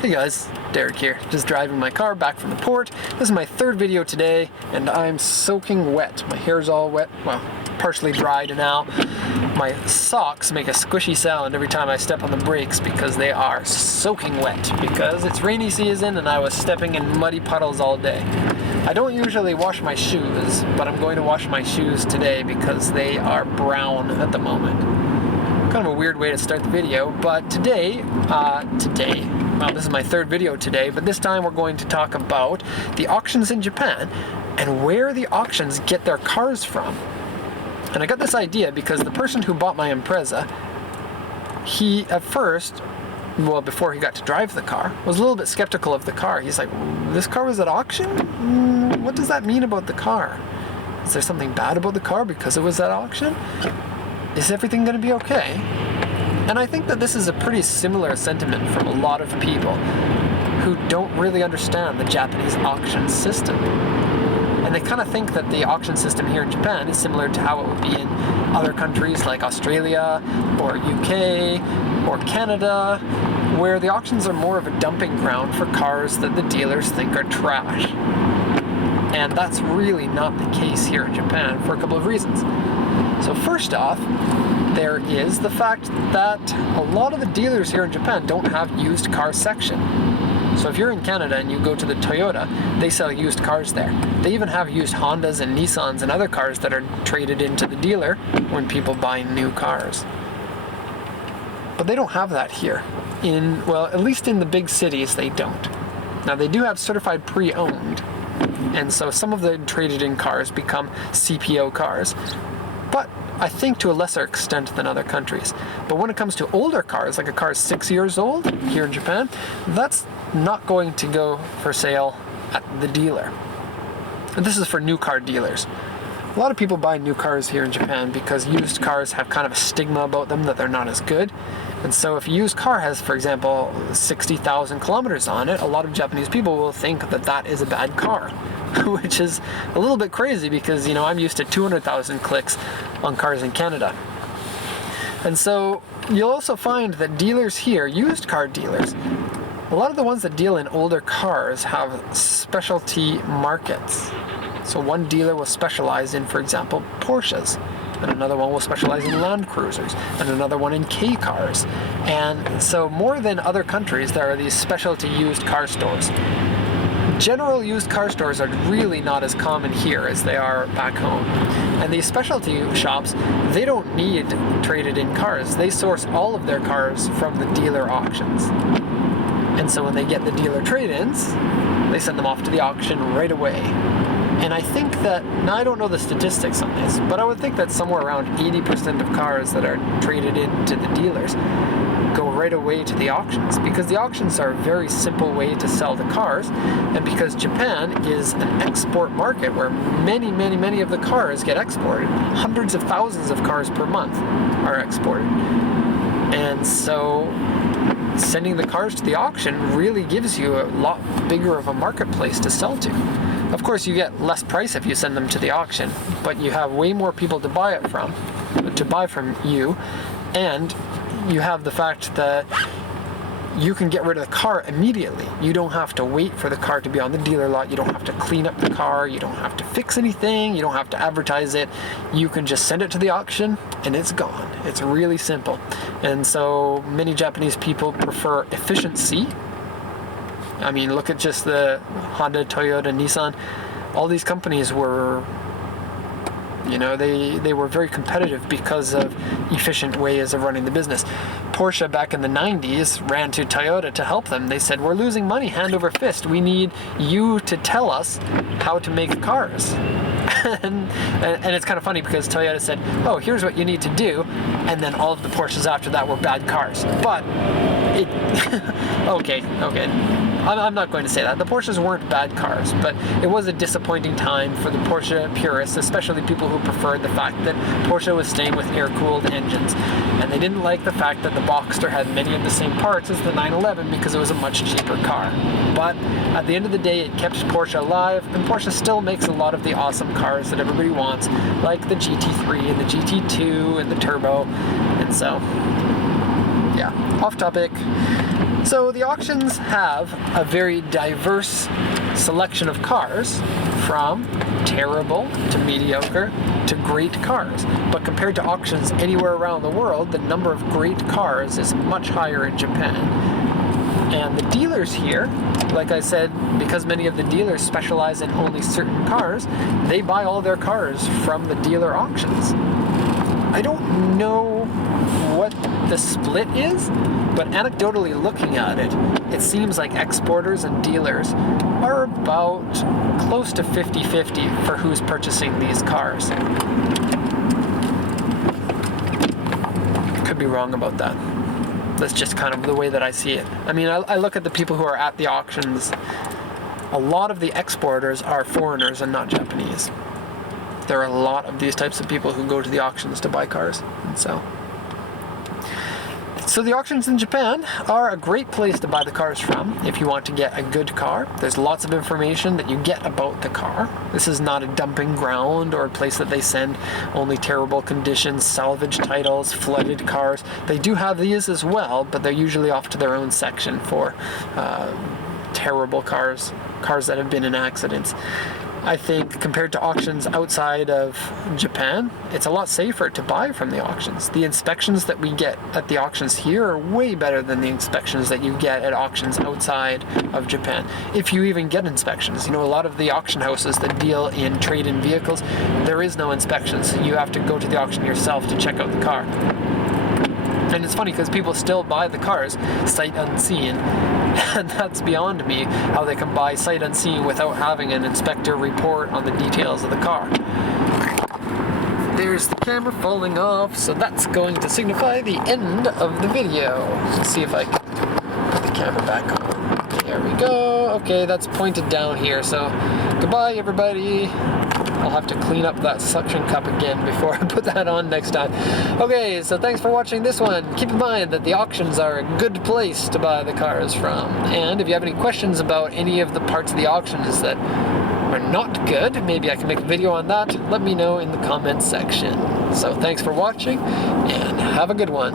Hey guys, Derek here, just driving my car back from the port. This is my third video today, and I'm soaking wet. My hair's all wet, well, partially dried now. My socks make a squishy sound every time I step on the brakes because they are soaking wet, because it's rainy season and I was stepping in muddy puddles all day. I don't usually wash my shoes, but I'm going to wash my shoes today because they are brown at the moment. Kind of a weird way to start the video, but today, well, this is my third video today, but this time we're going to talk about the auctions in Japan and where the auctions get their cars from. And I got this idea because the person who bought my Impreza, he at first, well, before he got to drive the car, was a little bit skeptical of the car. He's like, this car was at auction? What does that mean about the car? Is there something bad about the car because it was at auction? Is everything going to be okay? And I think that this is a pretty similar sentiment from a lot of people who don't really understand the Japanese auction system. And they kind of think that the auction system here in Japan is similar to how it would be in other countries like Australia or UK or Canada, where the auctions are more of a dumping ground for cars that the dealers think are trash. And that's really not the case here in Japan for a couple of reasons. So first off, there is the fact that a lot of the dealers here in Japan don't have used car section. So if you're in Canada and you go to the Toyota, they sell used cars there. They even have used Hondas and Nissans and other cars that are traded into the dealer when people buy new cars. But they don't have that here. Well, at least in the big cities, they don't. Now they do have certified pre-owned, and so some of the traded in cars become CPO cars. But I think to a lesser extent than other countries. But when it comes to older cars, like a car is 6 years old here in Japan, that's not going to go for sale at the dealer. And this is for new car dealers. A lot of people buy new cars here in Japan because used cars have kind of a stigma about them that they're not as good. And so if a used car has, for example, 60,000 kilometers on it, a lot of Japanese people will think that that is a bad car. Which is a little bit crazy because, you know, I'm used to 200,000 clicks on cars in Canada. And so you'll also find that dealers here, used car dealers, a lot of the ones that deal in older cars have specialty markets. So one dealer will specialize in, for example, Porsches, and another one will specialize in Land Cruisers, and another one in K cars. And so more than other countries, there are these specialty used car stores. General used car stores are really not as common here as they are back home. And these specialty shops, they don't need traded in cars. They source all of their cars from the dealer auctions. And so when they get the dealer trade-ins, they send them off to the auction right away. And I think that, now I don't know the statistics on this, but I would think that somewhere around 80% of cars that are traded into the dealers go right away to the auctions, because the auctions are a very simple way to sell the cars, and because Japan is an export market where many of the cars get exported. Hundreds of thousands of cars per month are exported. And so sending the cars to the auction really gives you a lot bigger of a marketplace to sell to. Of course, you get less price if you send them to the auction, but you have way more people to buy from you, and you have the fact that you can get rid of the car immediately. You don't have to wait for the car to be on the dealer lot. You don't have to clean up the car. You don't have to fix anything. You don't have to advertise it. You can just send it to the auction and it's gone. It's really simple. And so many Japanese people prefer efficiency. I mean, look at just the Honda, Toyota, Nissan. All these companies were, you know, they were very competitive because of efficient ways of running the business. Porsche back in the 90s ran to Toyota to help them. They said, we're losing money hand over fist. We need you to tell us how to make cars. and it's kind of funny because Toyota said, oh, here's what you need to do. And then all of the Porsches after that were bad cars. But okay. I'm not going to say that. The Porsches weren't bad cars, but it was a disappointing time for the Porsche purists, especially people who preferred the fact that Porsche was staying with air-cooled engines. And they didn't like the fact that the Boxster had many of the same parts as the 911 because it was a much cheaper car. But at the end of the day, it kept Porsche alive, and Porsche still makes a lot of the awesome cars that everybody wants, like the GT3 and the GT2 and the Turbo. And so, yeah, off topic. So the auctions have a very diverse selection of cars, from terrible to mediocre to great cars. But compared to auctions anywhere around the world, the number of great cars is much higher in Japan. And the dealers here, like I said, because many of the dealers specialize in only certain cars, they buy all their cars from the dealer auctions. I don't know what the split is, but anecdotally looking at it, it seems like exporters and dealers are about close to 50-50 for who's purchasing these cars. Could be wrong about that. That's just kind of the way that I see it. I mean, I look at the people who are at the auctions. A lot of the exporters are foreigners and not Japanese. There are a lot of these types of people who go to the auctions to buy cars. And so the auctions in Japan are a great place to buy the cars from if you want to get a good car. There's lots of information that you get about the car. This is not a dumping ground or a place that they send only terrible conditions, salvage titles, flooded cars. They do have these as well, but they're usually off to their own section for terrible cars that have been in accidents. I think compared to auctions outside of Japan, it's a lot safer to buy from the auctions. The inspections that we get at the auctions here are way better than the inspections that you get at auctions outside of Japan. If you even get inspections. You know, a lot of the auction houses that deal in trade-in vehicles, there is no inspections. You have to go to the auction yourself to check out the car. And it's funny because people still buy the cars sight unseen, and that's beyond me, how they can buy sight unseen without having an inspector report on the details of the car. There's the camera falling off, so that's going to signify the end of the video. Let's see if I can put the camera back on. There we go. Okay, that's pointed down here, so goodbye everybody. I'll have to clean up that suction cup again before I put that on next time. Okay, so thanks for watching this one. Keep in mind that the auctions are a good place to buy the cars from. And if you have any questions about any of the parts of the auctions that are not good, maybe I can make a video on that, let me know in the comments section. So thanks for watching, and have a good one.